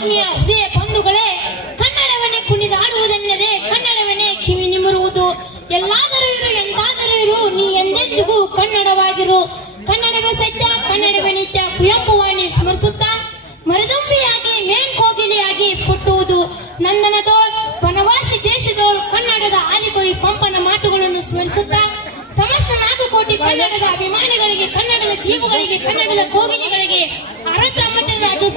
ಆತ್ಮೀಯ ಹೃದಯ ಬಂಧುಗಳೇ, ಕನ್ನಡವನ್ನೇ ಕುಣಿದಾಡುವುದೆನ್ನದೆ ಕನ್ನಡವನ್ನೇ ಕಿವಿ ನಿಮರುವುದು. ಎಲ್ಲಾದರೂ ಇರು, ಎಂದಾದರೂ ಇರು, ನೀ ಎಂದೆಂದಿಗೂ ಕನ್ನಡವಾಗಿರು. ಕನ್ನಡವೇ ಸತ್ಯ, ಕನ್ನಡವೇ ನಿತ್ಯ ಕುವೆಂಪು ವಾಣಿ ಸ್ಮರಿಸುತ್ತಾ, ಮರದುಂಬಿಯಾಗಿ, ಮೇಲ್ಕೋಗಿಲಿಯಾಗಿ ಹುಟ್ಟುವುದು ನಂದನದೋಳ್, ಬನವಾಸಿ ದೇಶದೋಳ್, ಕನ್ನಡದ ಆದಿಕವಿ ಪಂಪನ ಮಾತುಗಳನ್ನು ಸ್ಮರಿಸುತ್ತಾ, ಸಮಸ್ತ ನಾಗಕೋಟಿ ಕನ್ನಡದ ಅಭಿಮಾನಿಗಳಿಗೆ, ಕನ್ನಡದ ಜೀವಗಳಿಗೆ, ಕನ್ನಡದ ಕೋಗಿಲೆಗಳಿಗೆ, ಅರವತ್ತೊಂಬತ್ತರ ರಾಜ್ಯೋತ್ಸವದ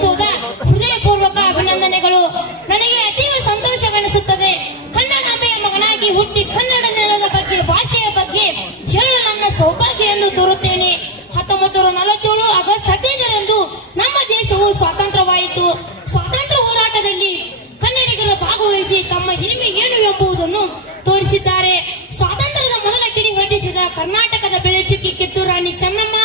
ನಲವತ್ತೇಳು ಆಗಸ್ಟ್ ಹದಿನೈದರಂದು ನಮ್ಮ ದೇಶವು ಸ್ವಾತಂತ್ರ್ಯವಾಯಿತು. ಸ್ವಾತಂತ್ರ್ಯ ಹೋರಾಟದಲ್ಲಿ ಕನ್ನಡಿಗರು ಭಾಗವಹಿಸಿ ತಮ್ಮ ಹಿರಿಮೆ ಏನು ಎಂಬುದನ್ನು ತೋರಿಸಿದ್ದಾರೆ. ಸ್ವಾತಂತ್ರ್ಯದ ಮೊದಲ ಕಿಡಿ ಹೊದಿಸಿದ ಕರ್ನಾಟಕದ ಬೆಳೆಚುಕ್ಕಿ ಕಿತ್ತು ರಾಣಿ ಚೆನ್ನಮ್ಮ,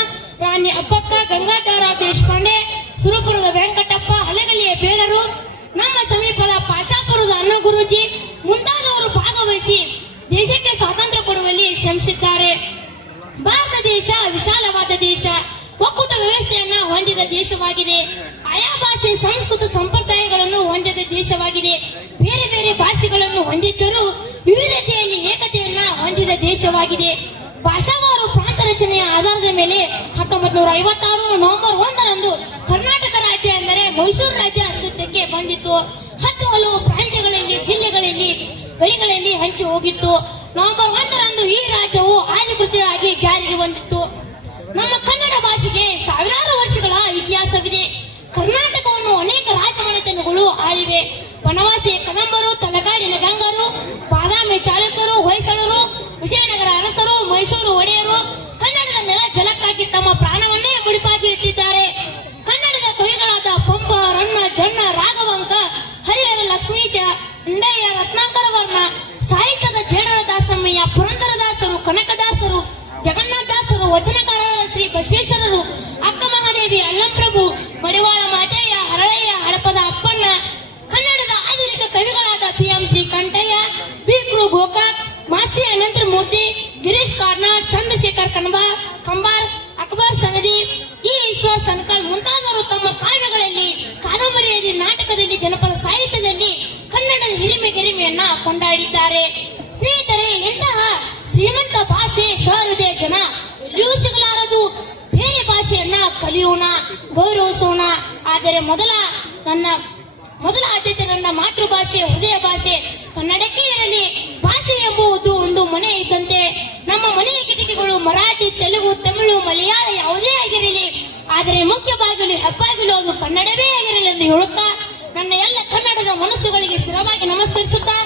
ರಾಣಿ ಅಪ್ಪಕ್ಕ ಗಂಗಾಧರ ದೇಶಪಾಂಡೆ, ಸುರಪುರದ ವೆಂಕಟಪ್ಪ ಹಲಗಲಿಯ ಬೇಡರು, ನಮ್ಮ ಸಮೀಪದ ಪಾಶಾಪುರದ ಅನ್ನ ಗುರೂಜಿ ಮುಂತಾದವರು ಭಾಗವಹಿಸಿ ದೇಶಕ್ಕೆ ಸ್ವಾತಂತ್ರ್ಯ ಕೊಡುವಲ್ಲಿ ಶ್ರಮಿಸಿದ್ದಾರೆ. ಭಾರತ ದೇಶ ವಿಶಾಲವಾದ ದೇಶ. ಒಕ್ಕೂಟ ವ್ಯವಸ್ಥೆಯನ್ನ ಹೊಂದಿದ ದೇಶವಾಗಿದೆ. ಆಯಾ ಭಾಷೆ ಸಂಸ್ಕೃತ ಸಂಪ್ರದಾಯಗಳನ್ನು ಹೊಂದಿದ ದೇಶವಾಗಿದೆ. ಬೇರೆ ಬೇರೆ ಭಾಷೆಗಳನ್ನು ಹೊಂದಿದ್ದರೂ ವಿವಿಧತೆಯಲ್ಲಿ ಏಕತೆಯನ್ನ ಹೊಂದಿದ ದೇಶವಾಗಿದೆ. ಭಾಷಾವಾರು ಪ್ರಾಂತ ರಚನೆಯ ಆಧಾರದ ಮೇಲೆ ಹತ್ತೊಂಬತ್ತು ನೂರ ಐವತ್ತಾರು ನವೆಂಬರ್ ಒಂದರಂದು ಕರ್ನಾಟಕ ರಾಜ್ಯ ಎಂದರೆ ಮೈಸೂರು ರಾಜ್ಯ ಅಸ್ತಿತ್ವಕ್ಕೆ ಬಂದಿತ್ತು. ಹತ್ತು ಹಲವು ಪ್ರಾಂತ್ಯಗಳಲ್ಲಿ, ಜಿಲ್ಲೆಗಳಲ್ಲಿ, ಗಡಿಗಳಲ್ಲಿ ಹಂಚಿ ಹೋಗಿತ್ತು. ನವೆಂಬರ್ ಒಂದರಂದು ಈ ರಾಜ್ಯವು ಅಧಿಕೃತವಾಗಿ ಜಾರಿಗೆ ಬಂದಿತ್ತು. ಸಾವಿರಾರು ವರ್ಷಗಳ ಇತಿಹಾಸವಿದೆ. ಕರ್ನಾಟಕವನ್ನು ಅನೇಕ ರಾಜಮನೆತನಗಳು ಆಳಿವೆ. ಬನವಾಸಿ ಕದಂಬರು ತಲಕಾಡಿನ ಗಂಗರು ಬಾದಾಮಿ ಚಾಲುಕ್ಯರು ಹೊಯ್ಸಳರು, ವಿಜಯನಗರ ಅರಸರು, ಮೈಸೂರು ಒಡೆಯರು ಕನ್ನಡದ ನೆಲ ಜಲಕ್ಕಾಗಿ ತಮ್ಮ ಪ್ರಾಣವನ್ನೇ ಮುಡಿಪಾಗಿ ಇಟ್ಟಿದ್ದಾರೆ. ಕನ್ನಡದ ಕವಿಗಳಾದ ಪಂಪ, ರನ್ನ ಜನ್ನ ರಾಘವಂಕ, ಹರಿಹರ ಲಕ್ಷ್ಮೀಶ ಅಂಡಯ್ಯ ರತ್ನಾಕರ ವರ್ಣ ಸಾಹಿತ್ಯದ ಜೇಡರ ದಾಸಮ್ಮಯ್ಯ ಪುರಂದರದಾಸರು, ಕನಕದಾಸರು, ಜಗನ್ನಾಥದಾಸರು ವಚನಕಾರ ಬಸವೇಶ್ವರರು ಅಕ್ಕ ಮಹಾದೇವಿ ಅಲ್ಲಂಪ್ರಭು, ಮಡಿವಾಳ ಮಾಚಯ್ಯ ಹರಳಯ್ಯ ಹಡಪದ ಅಪ್ಪಣ್ಣ, ಕನ್ನಡದ ಆಧುನಿಕ ಕವಿಗಳಾದ ಪಿ ಎಂ ಸಿ ಕಂಠಯ್ಯ ಬಿಕ್ರು ಗೋಕಾಕ್, ಮಾಸ್ತಿ ಅನಂತಮೂರ್ತಿ, ಗಿರೀಶ್ ಕಾರ್ನಾಡ್ ಚಂದ್ರಶೇಖರ್ ಕಂಬಾ ಕಂಬಾರ್, ಅಕ್ಬರ್ ಸನದಿ, ಈ ಈಶ್ವರ್ ಸನ್ಕಲ್ ಮುಂತಾದವರು ತಮ್ಮ ಕಾವ್ಯಗಳಲ್ಲಿ ಕಾದಂಬರಿಯಲ್ಲಿ, ನಾಟಕದಲ್ಲಿ, ಜನಪದ ಸಾಹಿತ್ಯದಲ್ಲಿ ಕನ್ನಡದ ಹಿರಿಮೆ ಗಿರಿಮೆಯನ್ನ ಕೊಂಡಾಡಿದ್ದಾರೆ. ಸ್ನೇಹಿತರೆ, ಇಂತಹ ಶ್ರೀಮಂತ ಭಾಷೆ ಸಹೃದಯ ಜನ ಕಲಿಯೋಣ, ಗೌರವಿಸೋಣ. ಆದರೆ ಮೊದಲ ನನ್ನ, ಮೊದಲ ಆದ್ಯತೆ ನನ್ನ ಮಾತೃಭಾಷೆ, ಹೃದಯ ಭಾಷೆ. ಕನ್ನಡಕ್ಕೆ ಇರಲಿ, ಭಾಷೆ ಎಂಬುದು ಒಂದು ಮನೆ ಇದ್ದಂತೆ. ನಮ್ಮ ಮನೆಯ ಕಿಟಕಿಗಳು ಮರಾಠಿ, ತೆಲುಗು, ತಮಿಳು, ಮಲಯಾಳ ಯಾವುದೇ ಆಗಿರಲಿ. ಆದರೆ ಮುಖ್ಯ ಬಾಗಿಲು, ಹೆಬ್ಬಾಗಿಲು, ಅದು ಕನ್ನಡವೇ ಆಗಿರಲಿ ಎಂದು ಹೇಳುತ್ತಾ ನನ್ನ ಎಲ್ಲ ಕನ್ನಡದ ಮನಸ್ಸುಗಳಿಗೆ ಸ್ಥಿರವಾಗಿ ನಮಸ್ಕರಿಸುತ್ತಾ